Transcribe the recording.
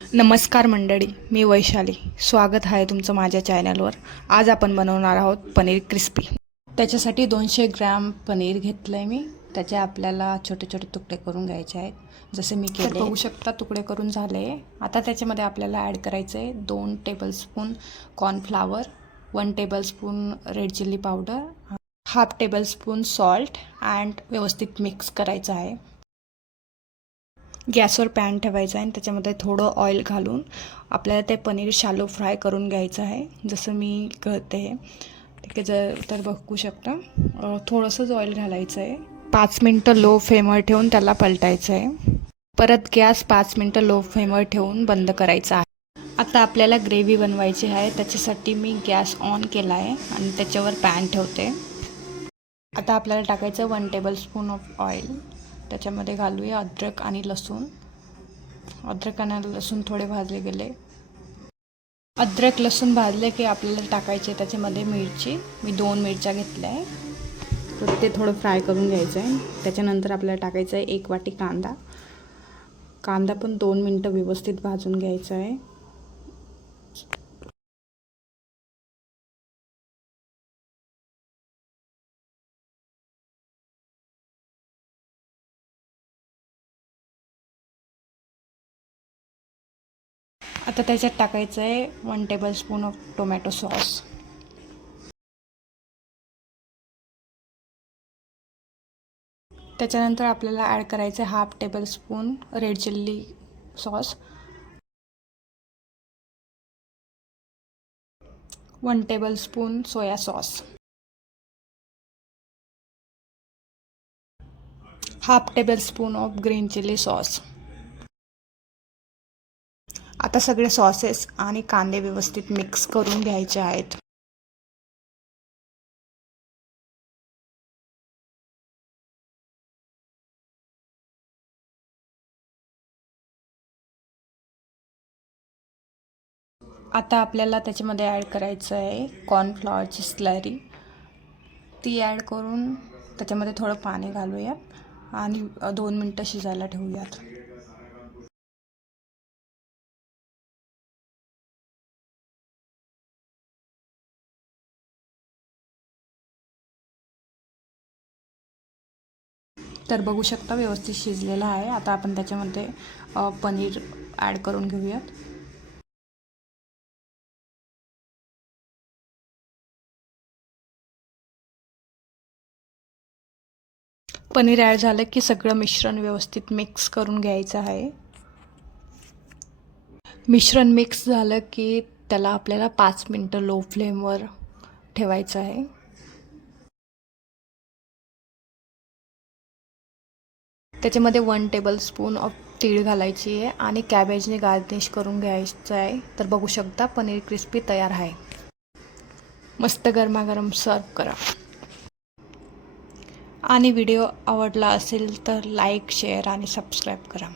नमस्कार मंडळी, मी वैशाली. स्वागत आहे तुमचं माझ्या चॅनलवर. आज आपण बनवणार आहोत पनीर क्रिस्पी. त्याच्यासाठी 200 ग्रॅम पनीर घेतलं आहे मी. त्याचे आपल्याला छोटे छोटे तुकडे करून घ्यायचे आहेत, जसे मी केले. बघू शकता तुकडे करून झाले. आता त्याच्यामध्ये आपल्याला ॲड करायचं आहे 2 tablespoon cornflour, 1 tablespoon red chilli powder, half tablespoon salt and व्यवस्थित मिक्स करायचं आहे. गॅसवर पॅन ठेवायचा आहे आणि त्याच्यामध्ये थोडं ऑइल घालून आपल्याला ते पनीर शॅलो फ्राय करून घ्यायचं आहे, जसं मी करते. ठीक आहे, तर बघू शकता थोडंसंच ऑइल घालायचं आहे. 5 मिनटं लो फ्लेमवर ठेवून त्याला पलटायचं आहे. परत गॅस 5 मिनटं लो फ्लेमवर ठेवून बंद करायचा आहे. आता आपल्याला ग्रेव्ही बनवायची आहे. त्याच्यासाठी मी गॅस ऑन केला आहे आणि त्याच्यावर पॅन ठेवते. आता आपल्याला टाकायचं 1 टेबलस्पून ऑफ ऑइल. त्याच्यामध्ये घालूया अद्रक आणि लसूण. अद्रक आणि लसूण थोडे भाजले गेले. अद्रक लसूण भाजले की आपल्याला टाकायचे त्याच्यामध्ये मिरची. मी 2 मिरच्या घेतल्या आहे, तर ते थोडं फ्राय करून घ्यायचं आहे. त्याच्यानंतर आपल्याला टाकायचं आहे 1 वाटी कांदा. कांदा पण 2 मिनटं व्यवस्थित भाजून घ्यायचा आहे. आता त्याच्यात टाकायचं आहे 1 टेबलस्पून ऑफ टोमॅटो सॉस. त्याच्यानंतर आपल्याला ॲड करायचं आहे half tablespoon red chilli sauce, 1 tablespoon soya sauce, half tablespoon of green chilli sauce. आता सगळे सॉसेस आणि कांदे व्यवस्थित मिक्स करून घ्यायचे आहेत. आता आपल्याला त्याच्यामध्ये ॲड करायचं आहे कॉर्नफ्लॉवरची स्लरी. ती ॲड करून त्याच्यामध्ये थोडं पाणी घालूयात आणि 2 मिनटं शिजायला ठेवूयात. तर बघू शकता व्यवस्थित शिजलेलं आहे. आता आपण त्याच्यामध्ये पनीर ॲड करून घेऊयात. पनीर ॲड झालं की सगळं मिश्रण व्यवस्थित मिक्स करून घ्यायचं आहे. मिश्रण मिक्स झालं की त्याला आपल्याला 5 मिनटं लो फ्लेमवर ठेवायचं आहे. त्याच्यामध्ये 1 टेबलस्पून ऑफ तीळ घालायची आहे आणि कॅबेजने गार्निश करून घ्यायचं आहे. तर बघू शकता पनीर क्रिस्पी तयार आहे. मस्त गरमागरम सर्व करा. आणि व्हिडिओ आवडला असेल तर लाईक, शेअर आणि सबस्क्राईब करा.